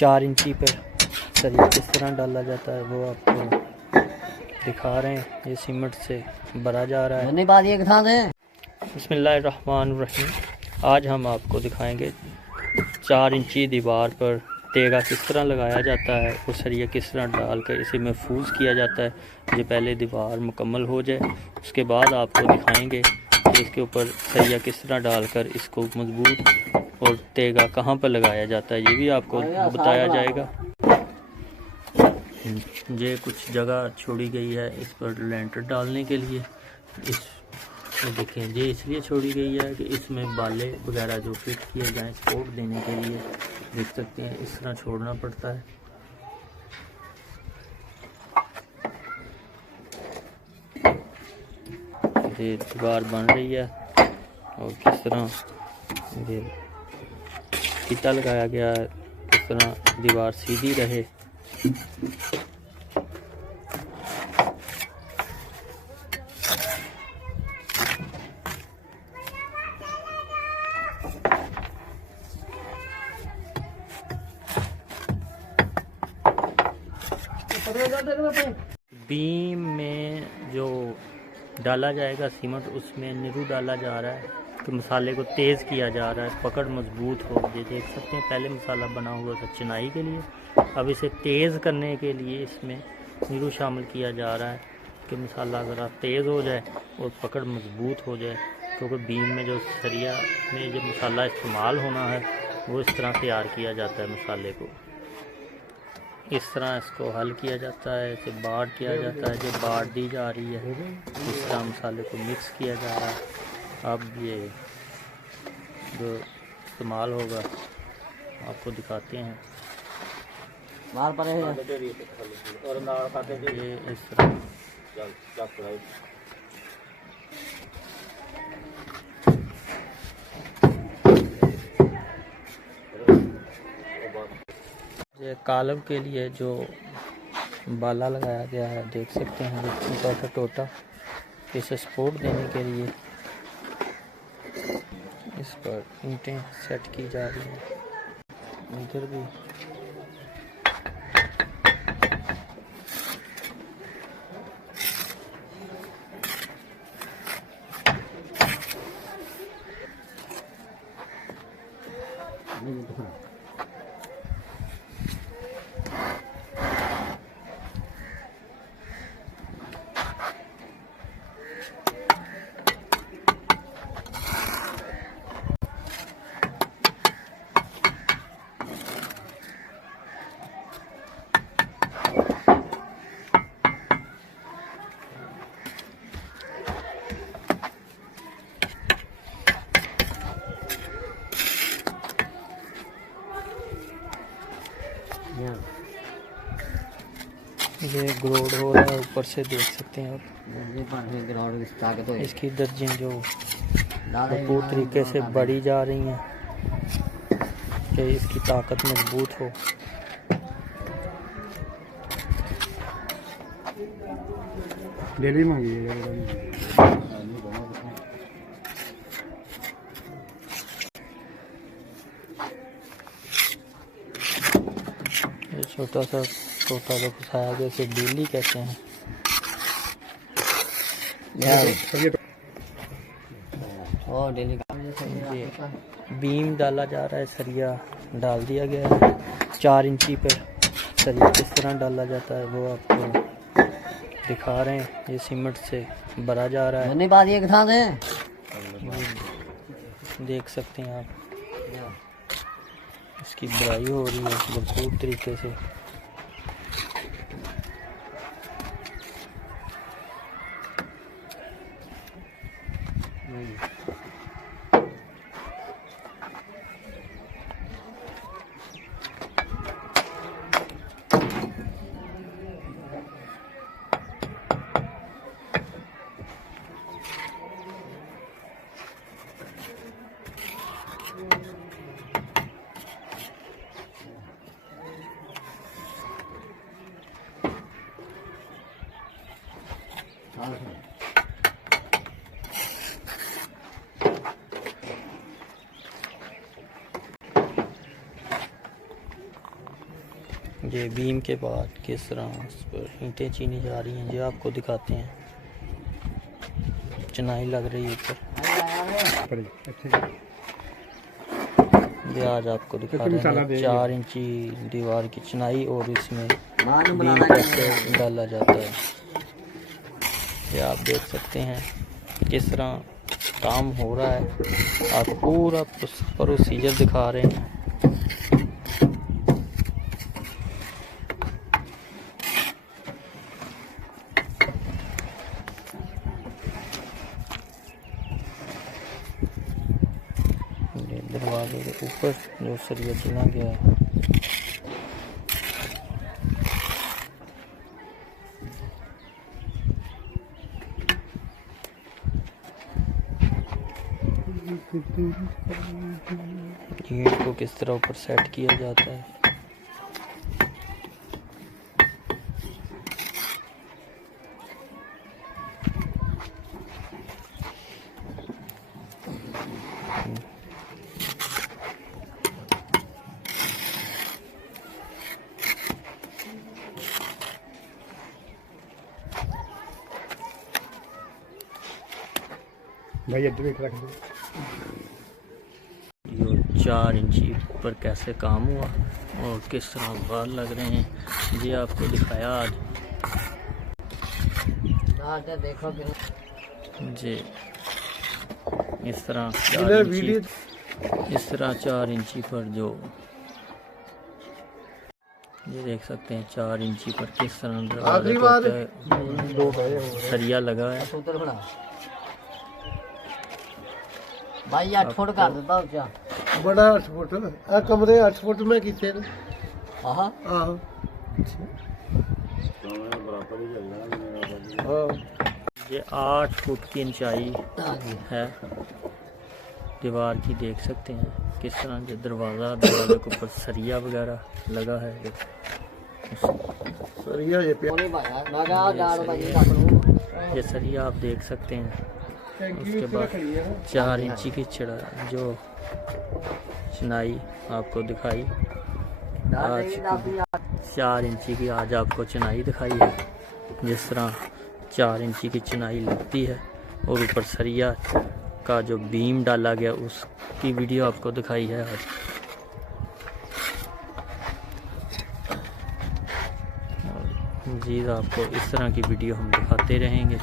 4 इंची पर सरिया किस तरह डाला जाता है वो आपको दिखा रहे हैं। ये सीमेंट से भरा जा रहा है। बिस्मिल्लाहिर्रहमानिर्रहीम। आज हम आपको दिखाएंगे 4 इंची दीवार पर तेगा किस तरह लगाया जाता है, वो सरिया किस तरह डालकर इसे महफूज किया जाता है। ये पहले दीवार मुकम्मल हो जाए, उसके बाद आपको दिखाएंगे कि इसके ऊपर सरिया किस तरह डालकर इसको मजबूत और तेगा कहाँ पर लगाया जाता है, ये भी आपको बताया जाएगा। ये कुछ जगह छोड़ी गई है इस पर लेंटर डालने के लिए। इस देखें, ये इसलिए छोड़ी गई है कि इसमें बाले वगैरह जो फिट किए जाएं सपोर्ट देने के लिए, देख सकते हैं इस तरह छोड़ना पड़ता है। ये दीवार बन रही है और किस तरह ये फीता लगाया गया है, किस तरह दीवार सीधी रहे। बीम में जो डाला जाएगा सीमेंट, उसमें नीरू डाला जा रहा है कि मसाले को तेज़ किया जा रहा है, पकड़ मजबूत हो। ये देख सकते हैं पहले मसाला बना हुआ था चिनाई के लिए, अब इसे तेज़ करने के लिए इसमें नीरू शामिल किया जा रहा है कि मसाला ज़रा तेज़ हो जाए और पकड़ मजबूत हो जाए। क्योंकि बीम में जो सरिया में जो मसाला इस्तेमाल होना है वो इस तरह तैयार किया जाता है। मसाले को इस तरह इसको हल किया जाता है, इसे बाड़ किया जाता है, जो बाड़ दी जा रही है इस तरह मसाले को मिक्स किया जा रहा है। अब ये जो इस्तेमाल होगा आपको दिखाते हैं। ये इस तरह ये कॉलम के लिए जो बाला लगाया गया है, देख सकते हैं छोटा सा टोटा, इसे सपोर्ट देने के लिए इस पर ईंटें सेट की जा रही हैं। इधर भी ये ग्रोड हो रहा है, ऊपर से देख सकते हैं आप। इसकी दर्जें जो भरपूर तरीके से बढ़ी जा रही हैं कि इसकी ताकत मजबूत हो। डेली मांगी ये छोटा सा टोटा जो फंसाया गया, इसे डेली कहते हैं। ये बीम डाला जा रहा है, सरिया डाल दिया गया है। 4 इंची पर सरिया किस तरह डाला जाता है वो आपको दिखा रहे हैं। ये सीमेंट से भरा जा रहा है, देख सकते हैं आप। इसकी भराई हो रही है भरपूर तरीके से। ये बीम के बाद किस तरह उस पर ईंटें चीनी जा रही हैं, ये आपको दिखाते हैं। चिनाई लग रही है ऊपर, ये आज आपको दिखा रहे हैं 4 इंची दीवार की चिनाई और इसमें बीम कैसे डाला जाता है। ये आप देख सकते हैं किस तरह काम हो रहा है, आपको पूरा प्रोसीजर दिखा रहे हैं। दरवाजे के ऊपर जो सरिया चला गया है, ईंट को किस तरह ऊपर सेट किया जाता है। भाई इधर एक रख दो। ये 4 इंची पर कैसे काम हुआ और किस तरह बाल लग रहे हैं, ये आपको दिखाया आज। देखो जी इस तरह 4 इंची पर जो ये देख सकते हैं 4 इंची पर किस तरह दरवाजे को सरिया लगा है। सूत्र बना भाई 8 फुट कर देता उच्चा बड़ा 8 फुट आ कमरे 8 फुट में किथे ने आहा आहो ये 8 फुट की ऊंचाई है दीवार की, देख सकते हैं किस तरह जो दरवाजे के ऊपर सरिया वगैरह लगा है। सरिया ये ये सरिया आप देख सकते हैं। उसके बाद 4 इंची की जो चिनाई आपको दिखाई आज 4 इंची की आज आपको चिनाई दिखाई है, जिस तरह 4 इंची की चिनाई लगती है और ऊपर सरिया का जो बीम डाला गया उसकी वीडियो आपको दिखाई है आज। मज़ीद आपको इस तरह की वीडियो हम दिखाते रहेंगे।